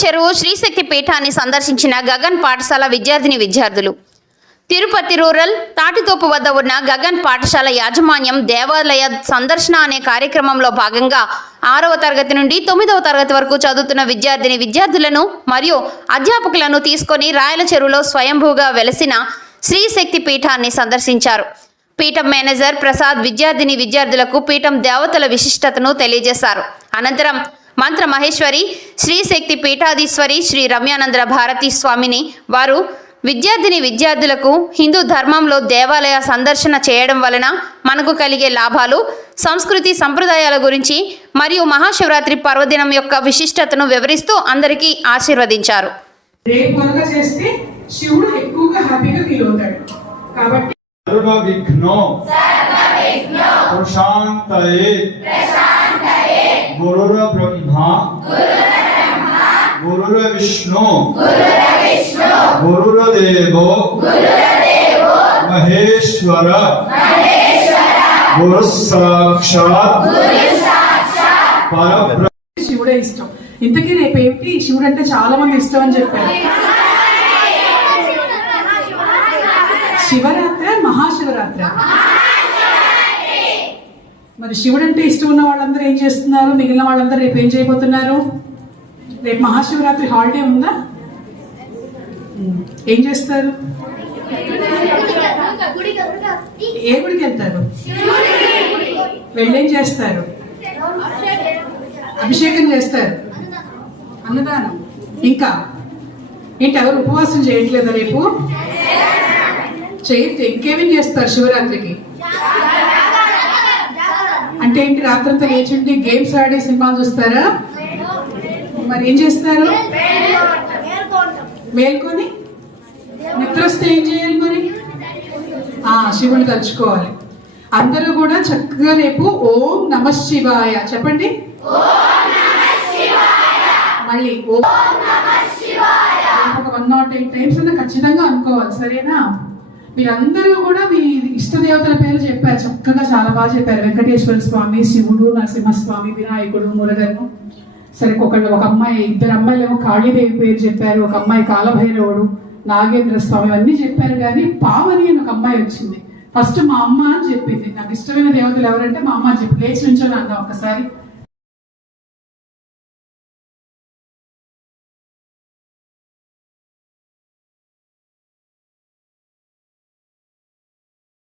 చెరువు శ్రీశక్తి పీఠాన్ని సందర్శించిన గగన్ పాఠశాల విద్యార్థిని విద్యార్థులు. తిరుపతి రూరల్ తాటితోపు వద్ద ఉన్న గగన్ పాఠశాల యాజమాన్యం దేవాలయ సందర్శన అనే కార్యక్రమంలో భాగంగా ఆరవ తరగతి నుండి తొమ్మిదవ తరగతి వరకు చదువుతున్న విద్యార్థిని విద్యార్థులను మరియు అధ్యాపకులను తీసుకొని రాయల చెరువులో స్వయంభూగా వెలసిన శ్రీశక్తి పీఠాన్ని సందర్శించారు. పీఠం మేనేజర్ ప్రసాద్ విద్యార్థిని విద్యార్థులకు పీఠం దేవతల విశిష్టతను తెలియజేశారు. అనంతరం మంత్ర మహేశ్వరి శ్రీశక్తి పీఠాధీశ్వరి శ్రీ రమ్యానంద భారతి స్వామిని వారు విద్యార్థిని విద్యార్థులకు హిందూ ధర్మంలో దేవాలయ సందర్శన చేయడం వలన మనకు కలిగే లాభాలు సంస్కృతి సంప్రదాయాల గురించి మరియు మహాశివరాత్రి పర్వదినం యొక్క విశిష్టతను వివరిస్తూ అందరికీ ఆశీర్వదించారు. రేపు గురుర బ్రహ్మ గురుర విష్ణు గురుర దేవో మహేశ్వర గురు సాక్షాత్ శివుడే ఇష్టం. ఇంతకీ రేపు ఏమిటి? శివుడు అంటే చాలా మంది ఇష్టం అని చెప్పారు. శివరాత్రి మహాశివరాత్రి. మరి శివుడు అంటే ఇష్టం ఉన్న వాళ్ళందరూ ఏం చేస్తున్నారు? మిగిలిన వాళ్ళందరూ రేపు ఏం చేయబోతున్నారు? రేపు మహాశివరాత్రి హాలిడే ఉందా? ఏం చేస్తారు? ఏ గుడికి వెళ్తారు? వెళ్ళేం చేస్తారు? అభిషేకం చేస్తారు. అన్నదానం. ఇంకా? ఏంటి ఎవరు ఉపవాసం చేయట్లేదా రేపు? చేయొద్దు ఇంకేమేం చేస్తారు శివరాత్రికి? అంటే ఏంటి రాత్రంతా లేచుండి గేమ్స్ ఆడి సినిమాలు చూస్తారా? మరి ఏం చేస్తారు? మేల్కొని? నిద్ర వస్తే ఏం చేయాలి మరి? ఆ శివుని తలుచుకోవాలి. అందరూ కూడా చక్కగా రేపు ఓం నమ శివాయ. చెప్పండి. మళ్ళీ ఓం ఒక వన్ నాట్ ఎయిట్ టైమ్స్ అన్న ఖచ్చితంగా అనుకోవాలి సరేనా? మీరందరూ కూడా మీ ఇష్ట దేవతల పేరు చెప్పారు. చక్కగా చాలా బాగా చెప్పారు. వెంకటేశ్వర స్వామి శివుడు నరసింహస్వామి వినాయకుడు మురగను సరే ఒకళ్ళు ఒక అమ్మాయి ఇద్దరు అమ్మాయిలేమో కాళీదేవి పేరు చెప్పారు. ఒక అమ్మాయి కాలభైరవుడు నాగేంద్ర స్వామి అన్నీ చెప్పారు కానీ పావని అని ఒక అమ్మాయి వచ్చింది. ఫస్ట్ మా అమ్మ అని చెప్పింది. నాకు ఇష్టమైన దేవతలు ఎవరంటే మా అమ్మ అని చెప్పి లేచి నుంచో అన్నా ఒకసారి.